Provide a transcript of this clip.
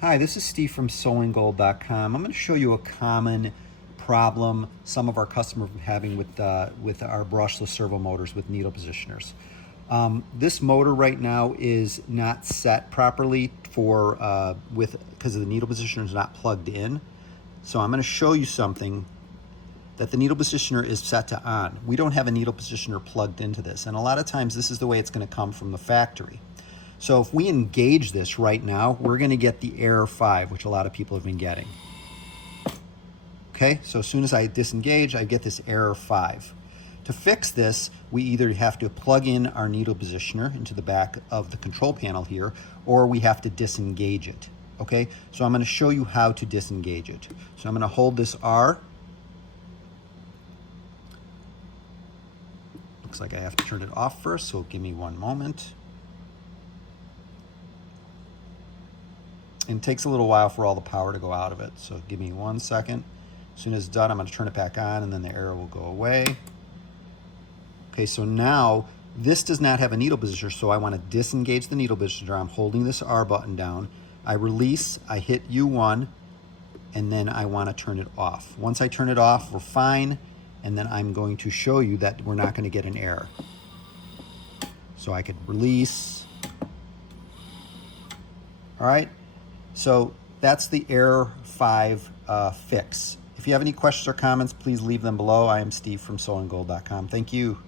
Hi, this is Steve from SewingGold.com. I'm going to show you a common problem some of our customers are having with our brushless servo motors with needle positioners. This motor right now is not set properly because the needle positioner is not plugged in. So I'm going to show you something that the needle positioner is set to on. We don't have a needle positioner plugged into this, and a lot of times this is the way it's going to come from the factory. So if we engage this right now, we're going to get the error 5, which a lot of people have been getting. Okay, so as soon as I disengage, I get this error 5. To fix this, we either have to plug in our needle positioner into the back of the control panel here, or we have to disengage it. Okay, so I'm going to show you how to disengage it. So I'm going to hold this R. Looks like I have to turn it off first, so give me one moment. And it takes a little while for all the power to go out of it, so give me 1 second. As soon as it's done, I'm going to turn it back on, and then the error will go away. Okay, so now this does not have a needle positioner, so I want to disengage the needle positioner. I'm holding this R button down. I release, I hit U1, and then I want to turn it off. Once I turn it off, we're fine, and then I'm going to show you that we're not going to get an error. So I could release. All right. So that's the error 5 fix. If you have any questions or comments, please leave them below. I am Steve from SewingGold.com. Thank you.